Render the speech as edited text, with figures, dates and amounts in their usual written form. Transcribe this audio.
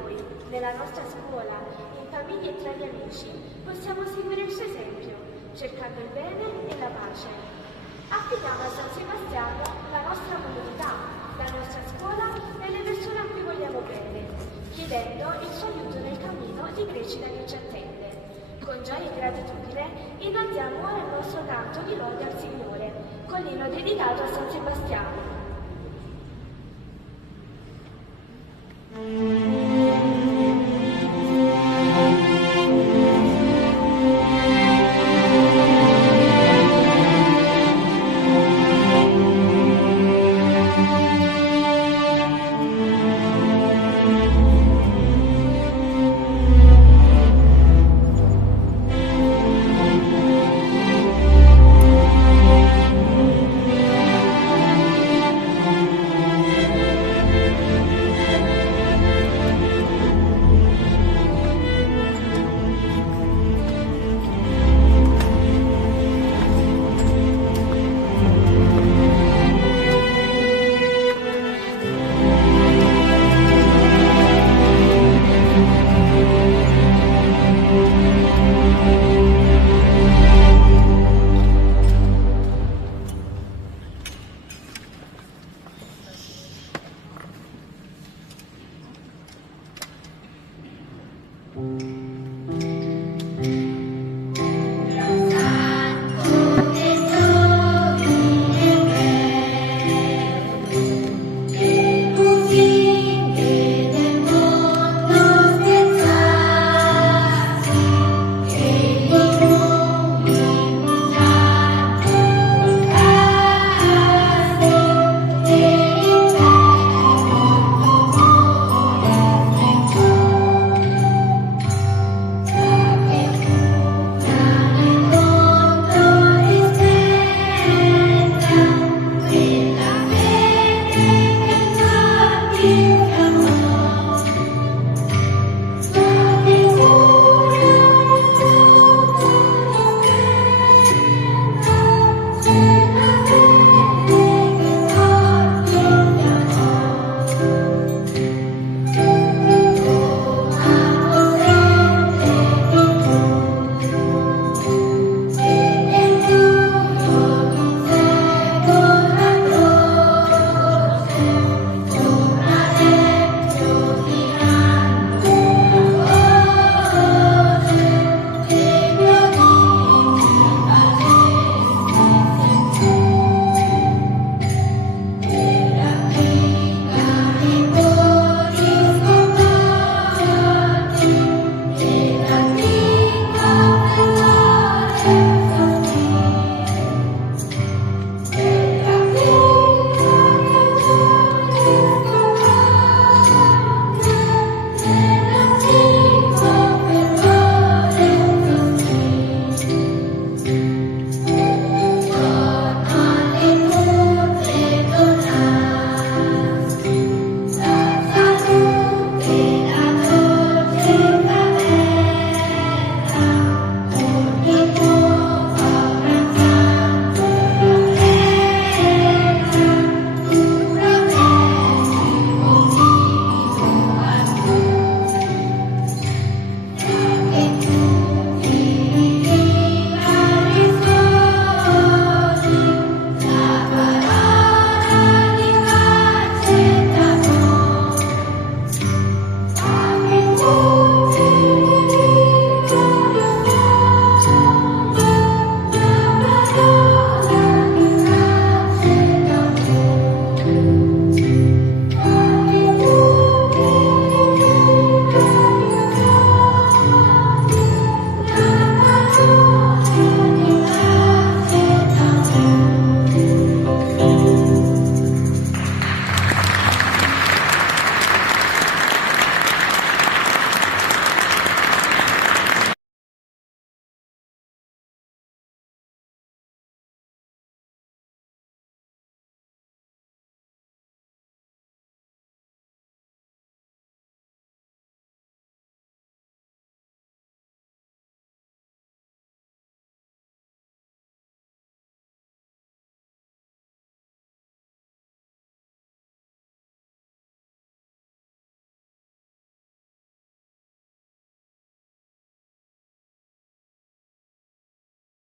noi, nella nostra scuola, in famiglia e tra gli amici, possiamo seguire il suo esempio, cercando il bene e la pace. Affidiamo a San Sebastiano la nostra comunità, la nostra scuola e le persone a cui vogliamo bene, chiedendo il suo aiuto nel cammino di crescita che ci attende. Con gioia e gratitudine inondiamo ora il nostro canto di lode al Signore, con l'inno dedicato a San Sebastiano.